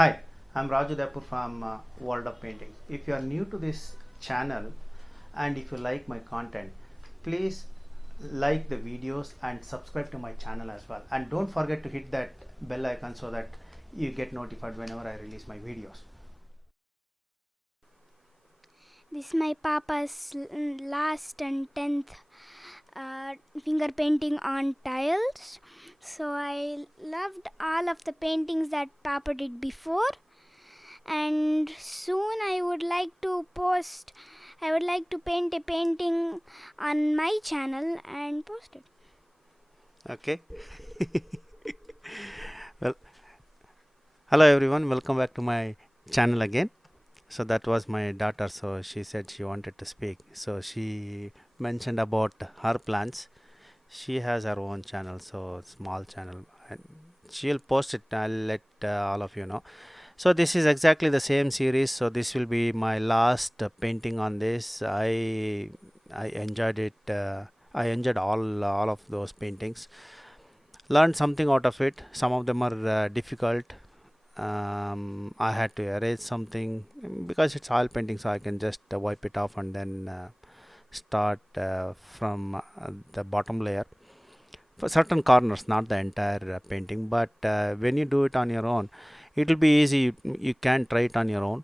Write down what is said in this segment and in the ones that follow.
Hi, I'm Raju Dapur from World of Paintings. If you are new to this channel and if you like my content, please like the videos and subscribe to my channel as well. And don't forget to hit that bell icon so that you get notified whenever I release my videos. This is my papa's last and 10th finger painting on tiles. So I loved all of the paintings that Papa did before, and soon I would like to paint a painting on my channel and post it. Okay. Well, hello everyone, welcome back to my channel again. So that was my daughter, so she said she wanted to speak. So she mentioned about her plans. She has her own channel, so small channel, and she'll post it. I'll let all of you know. So this is exactly the same series. So this will be my last painting on this. I enjoyed it. I enjoyed all of those paintings. Learned something out of it. Some of them are difficult. I had to erase something because it's oil painting, so I can just wipe it off and then start from the bottom layer for certain corners, not the entire painting. But when you do it on your own, it will be easy. You can try it on your own.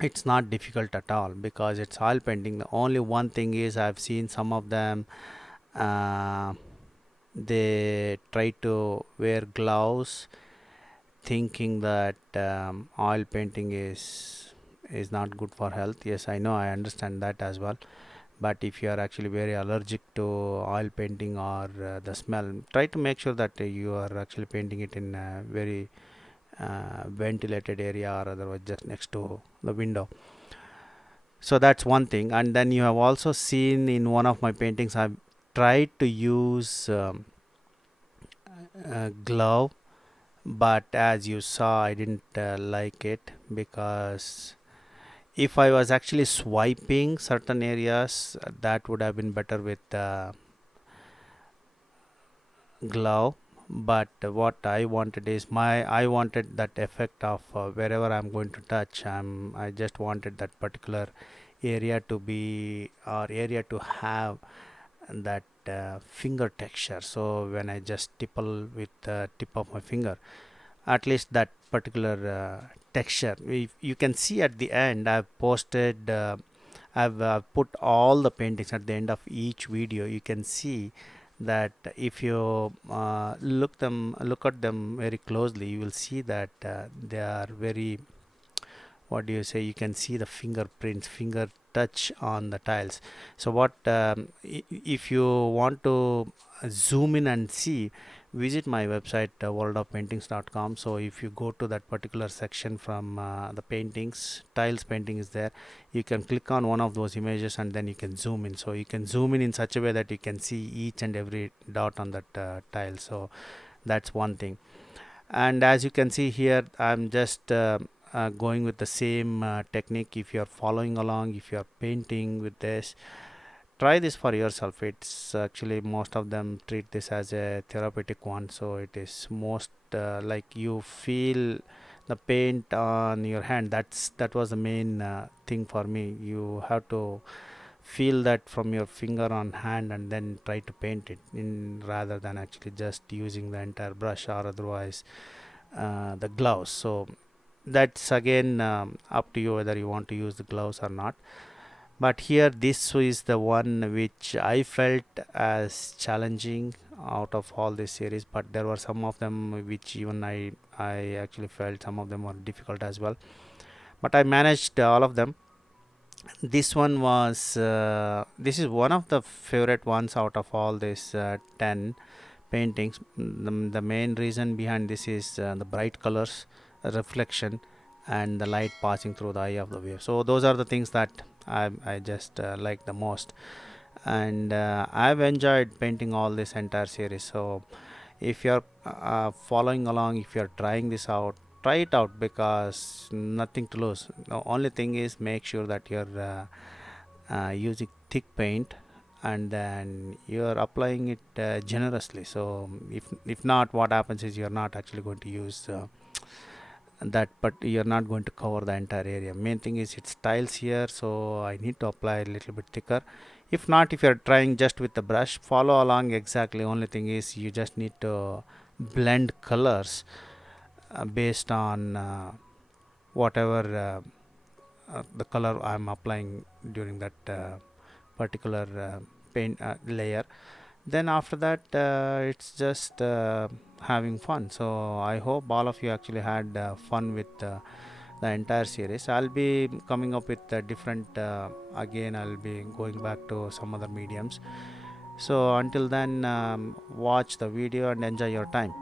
It's not difficult at all because it's oil painting. The only one thing is I've seen some of them, uh, they try to wear gloves thinking that oil painting is not good for health. Yes, I know, I understand that as well. But if you are actually very allergic to oil painting or the smell, try to make sure that you are actually painting it in a very ventilated area or otherwise just next to the window. So that's one thing. And then you have also seen in one of my paintings I've tried to use a glove, but as you saw I didn't like it because if I was actually swiping certain areas, that would have been better with glove. But what I wanted is I wanted that effect of wherever I'm going to touch, I just wanted that particular area to be or area to have that finger texture. So when I just tipple with the tip of my finger, at least that particular texture, if you can see at the end, I've posted I've put all the paintings at the end of each video. You can see that if you look at them very closely, you will see that they are very, what do you say, you can see the fingerprints, finger touch on the tiles. So what if you want to zoom in and see, visit my website worldofpaintings.com. so if you go to that particular section from the paintings, tiles painting is there, you can click on one of those images and then you can zoom in. So you can zoom in such a way that you can see each and every dot on that tile. So that's one thing. And as you can see here, I'm just going with the same technique. If you are following along, if you are painting with this, try this for yourself. It's actually, most of them treat this as a therapeutic one, so it is most like you feel the paint on your hand. That was the main thing for me. You have to feel that from your finger on hand and then try to paint it in, rather than actually just using the entire brush or otherwise the gloves. So that's again up to you whether you want to use the gloves or not. But here this is the one which I felt as challenging out of all this series, but there were some of them which even I actually felt some of them were difficult as well, but I managed all of them. This one was this is one of the favorite ones out of all these 10 paintings. The main reason behind this is the bright colors, reflection, and the light passing through the eye of the wave. So those are the things that I just like the most, and I've enjoyed painting all this entire series. So if you're following along, if you're trying this out, try it out because nothing to lose. The only thing is make sure that you're using thick paint and then you're applying it generously. So if not, what happens is you're not actually going to use that, but you're not going to cover the entire area. Main thing is it's tiles here, so I need to apply a little bit thicker. If not, if you're trying just with the brush, follow along exactly. Only thing is you just need to blend colors based on whatever the color I'm applying during that particular paint layer. Then after that it's just having fun. So I hope all of you actually had fun with the entire series. I'll be coming up with different again, I'll be going back to some other mediums. So until then, watch the video and enjoy your time.